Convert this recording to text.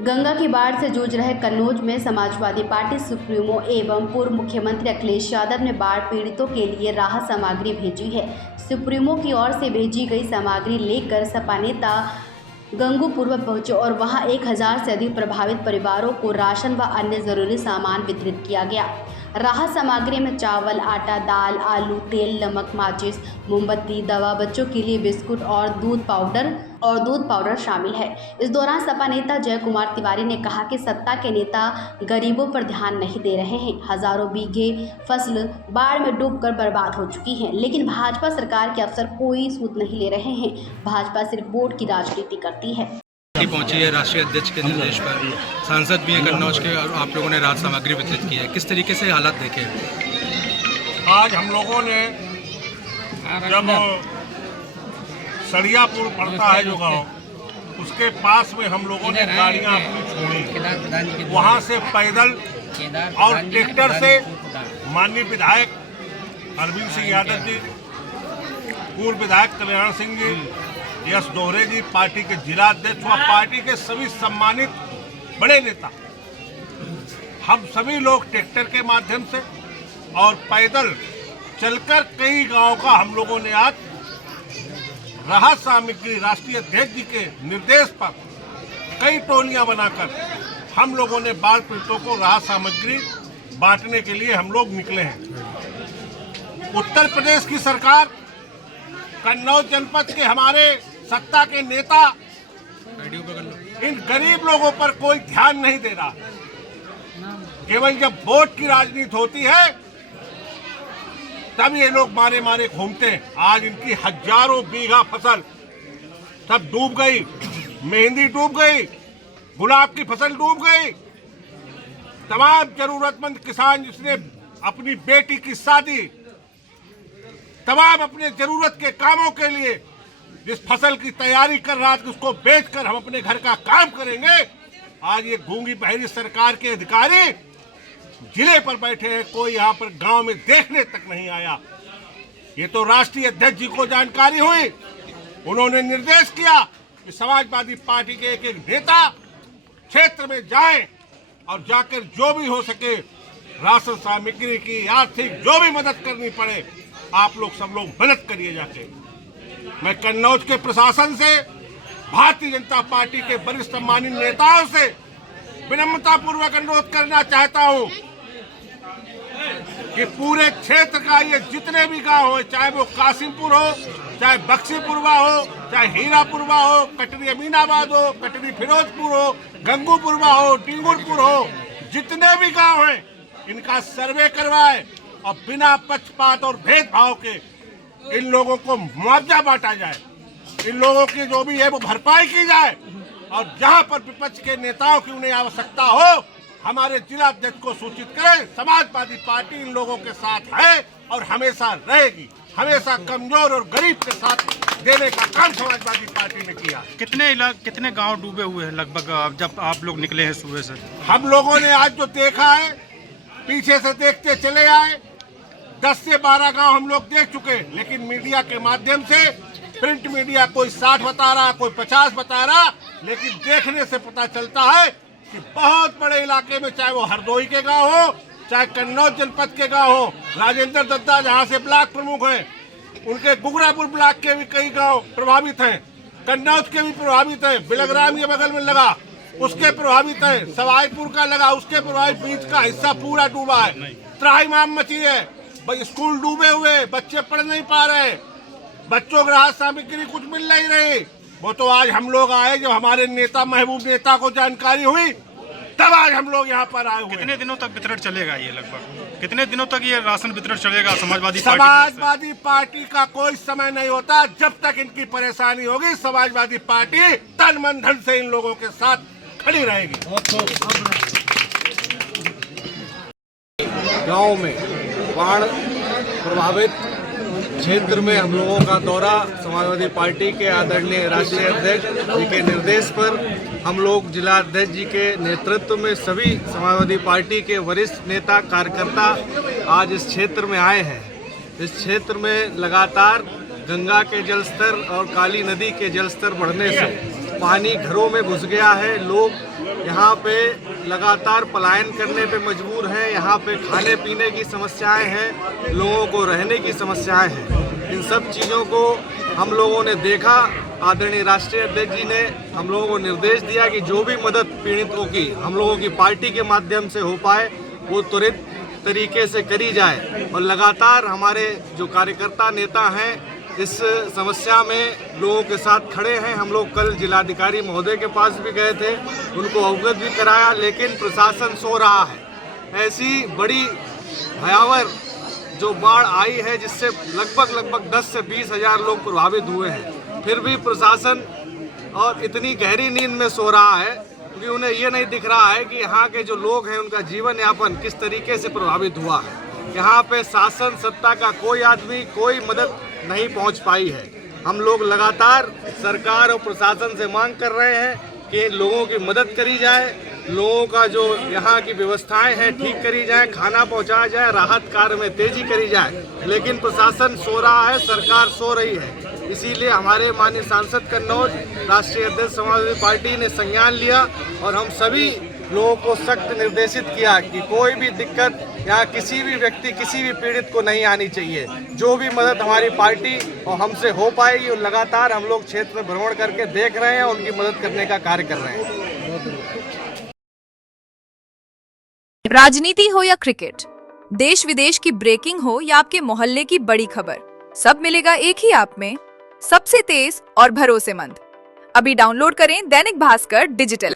गंगा की बाढ़ से जूझ रहे कन्नौज में समाजवादी पार्टी सुप्रीमो एवं पूर्व मुख्यमंत्री अखिलेश यादव ने बाढ़ पीड़ितों के लिए राहत सामग्री भेजी है। सुप्रीमो की ओर से भेजी गई सामग्री लेकर सपा नेता गंगूपुर पहुंचे और वहां 1000 से अधिक प्रभावित परिवारों को राशन व अन्य जरूरी सामान वितरित किया गया। राहत सामग्री में चावल, आटा, दाल, आलू, तेल, नमक, माचिस, मोमबत्ती, दवा, बच्चों के लिए बिस्कुट और दूध पाउडर शामिल है। इस दौरान सपा नेता जय कुमार तिवारी ने कहा कि सत्ता के नेता गरीबों पर ध्यान नहीं दे रहे हैं। हजारों बीघे फसल बाढ़ में डूबकर बर्बाद हो चुकी है, लेकिन भाजपा सरकार के अफसर कोई सूद नहीं ले रहे हैं। भाजपा सिर्फ वोट की राजनीति करती है। पहुंची है राष्ट्रीय अध्यक्ष के निर्देश पर, सांसद भी हैं कन्नौज के और आप लोगों ने राहत सामग्री वितरित की है। किस तरीके से हालात देखे? आज हम लोगों ने जब सरियापुर पड़ता है जो गांव, उसके पास में हम लोगों ने गाड़ियां अपनी छोड़ी, वहां से पैदल और ट्रैक्टर से माननीय विधायक अरविंद सिंह यादव जी, पूर्व विधायक कल्याण सिंह जी, यश दोहरे जी, पार्टी के जिला अध्यक्ष व पार्टी के सभी सम्मानित बड़े नेता, हम सभी लोग ट्रैक्टर के माध्यम से और पैदल चलकर कई गांव का हम लोगों ने आज राहत सामग्री राष्ट्रीय अध्यक्ष जी के निर्देश पर कई टोलियां बनाकर हम लोगों ने बाढ़ पीड़ितों को राहत सामग्री बांटने के लिए हम लोग निकले हैं। उत्तर प्रदेश की सरकार, कन्नौज जनपद के हमारे सत्ता के नेता इन गरीब लोगों पर कोई ध्यान नहीं दे रहा। केवल जब वोट की राजनीति होती है तब ये लोग मारे मारे घूमते हैं। आज इनकी हजारों बीघा फसल सब डूब गई, मेहंदी डूब गई, गुलाब की फसल डूब गई। तमाम जरूरतमंद किसान जिसने अपनी बेटी की शादी, तमाम अपने जरूरत के कामों के लिए जिस फसल की तैयारी कर रहा था, उसको बेचकर हम अपने घर का काम करेंगे। आज ये गूंगी बहरी सरकार के अधिकारी जिले पर बैठे हैं, कोई यहाँ पर गांव में देखने तक नहीं आया। ये तो राष्ट्रीय अध्यक्ष जी को जानकारी हुई, उन्होंने निर्देश किया कि समाजवादी पार्टी के एक नेता क्षेत्र में जाएं और जाकर जो भी हो सके राशन सामग्री की आर्थिक जो भी मदद करनी पड़े, आप लोग सब लोग मदद करिए जाके। मैं कन्नौज के प्रशासन से, भारतीय जनता पार्टी के वरिष्ठ सम्मानित नेताओं से विनम्रता पूर्वक अनुरोध करना चाहता हूं कि पूरे क्षेत्र का ये जितने भी गांव हो, चाहे वो कासिमपुर हो, चाहे बक्सीपुरवा हो, चाहे हीरापुरवा हो, कटरी अमीनाबाद हो, कटरी फिरोजपुर हो, गंगूपुरवा हो, टिंगुरपुर हो, जितने भी गांव हैं इनका सर्वे करवाए और बिना पक्षपात और भेदभाव के इन लोगों को मुआवजा बांटा जाए। इन लोगों की जो भी है वो भरपाई की जाए और जहां पर विपक्ष के नेताओं की उन्हें आवश्यकता हो, हमारे जिला अध्यक्ष को सूचित करें। समाजवादी पार्टी इन लोगों के साथ है और हमेशा रहेगी। हमेशा कमजोर और गरीब के साथ देने का काम समाजवादी पार्टी ने किया। कितने गांव डूबे हुए हैं लगभग जब आप लोग निकले हैं सुबह से? हम लोगों ने आज जो देखा है, पीछे से देखते चले आए, 10 से 12 गांव हम लोग देख चुके हैं, लेकिन मीडिया के माध्यम से, प्रिंट मीडिया कोई 60 बता रहा, कोई 50 बता रहा, लेकिन देखने से पता चलता है कि बहुत बड़े इलाके में, चाहे वो हरदोई के गांव हो, चाहे कन्नौज जनपद के गांव हो, राजेंद्र दत्ता जहां से ब्लॉक प्रमुख हैं, उनके गुगरापुर ब्लॉक के भी कई गांव प्रभावित हैं, कन्नौज के भी प्रभावित हैं, बिलग्राम के बगल में लगा उसके प्रभावित हैं, सवाईपुर का लगा उसके प्रभावित, बीच का हिस्सा पूरा डूबा है, त्राहिमाम मची है, स्कूल डूबे हुए, बच्चे पढ़ नहीं पा रहे, बच्चों को राहत सामग्री कुछ मिल नहीं रही। वो तो आज हम लोग आए, जब हमारे नेता महबूब नेता को जानकारी हुई तब आज हम लोग यहाँ पर आए हुए। कितने दिनों तक वितरण चलेगा ये? लगभग कितने दिनों तक ये राशन वितरण चलेगा? समाजवादी पार्टी का कोई समय नहीं होता। जब तक इनकी परेशानी होगी, समाजवादी पार्टी तन मन धन से इन लोगों के साथ खड़ी रहेगी। गाँव में बाढ़ प्रभावित क्षेत्र में हम लोगों का दौरा, समाजवादी पार्टी के आदरणीय राष्ट्रीय अध्यक्ष जी के निर्देश पर हम लोग जिला अध्यक्ष जी के नेतृत्व में सभी समाजवादी पार्टी के वरिष्ठ नेता कार्यकर्ता आज इस क्षेत्र में आए हैं। इस क्षेत्र में लगातार गंगा के जलस्तर और काली नदी के जलस्तर बढ़ने से पानी घरों में घुस गया है। लोग यहाँ पे लगातार पलायन करने पे मजबूर हैं। यहाँ पे खाने पीने की समस्याएं हैं, लोगों को रहने की समस्याएं हैं। इन सब चीज़ों को हम लोगों ने देखा। आदरणीय राष्ट्रीय अध्यक्ष जी ने हम लोगों को निर्देश दिया कि जो भी मदद पीड़ितों की हम लोगों की पार्टी के माध्यम से हो पाए वो त्वरित तरीके से करी जाए। और लगातार हमारे जो कार्यकर्ता नेता हैं इस समस्या में लोगों के साथ खड़े हैं। हम लोग कल जिलाधिकारी महोदय के पास भी गए थे, उनको अवगत भी कराया, लेकिन प्रशासन सो रहा है। ऐसी बड़ी भयावह जो बाढ़ आई है जिससे लगभग 10 से 20 हज़ार लोग प्रभावित हुए हैं, फिर भी प्रशासन और इतनी गहरी नींद में सो रहा है क्योंकि उन्हें ये नहीं दिख रहा है कि यहाँ के जो लोग हैं उनका जीवन यापन किस तरीके से प्रभावित हुआ है। यहाँ पे शासन सत्ता का कोई आदमी कोई मदद नहीं पहुँच पाई है। हम लोग लगातार सरकार और प्रशासन से मांग कर रहे हैं कि लोगों की मदद करी जाए, लोगों का जो यहाँ की व्यवस्थाएं हैं ठीक करी जाए, खाना पहुँचाया जाए, राहत कार्य में तेजी करी जाए। लेकिन प्रशासन सो रहा है, सरकार सो रही है। इसीलिए हमारे माननीय सांसद कन्नौज राष्ट्रीय अध्यक्ष समाजवादी पार्टी ने संज्ञान लिया और हम सभी लोगों को सख्त निर्देशित किया कि कोई भी दिक्कत यहाँ किसी भी व्यक्ति किसी भी पीड़ित को नहीं आनी चाहिए। जो भी मदद हमारी पार्टी और हमसे हो पाएगी और लगातार हम लोग क्षेत्र में भ्रमण करके देख रहे हैं, उनकी मदद करने का कार्य कर रहे हैं। राजनीति हो या क्रिकेट, देश विदेश की ब्रेकिंग हो या आपके मोहल्ले की बड़ी खबर, सब मिलेगा एक ही ऐप में, सबसे तेज और भरोसेमंद। अभी डाउनलोड करें दैनिक भास्कर डिजिटल।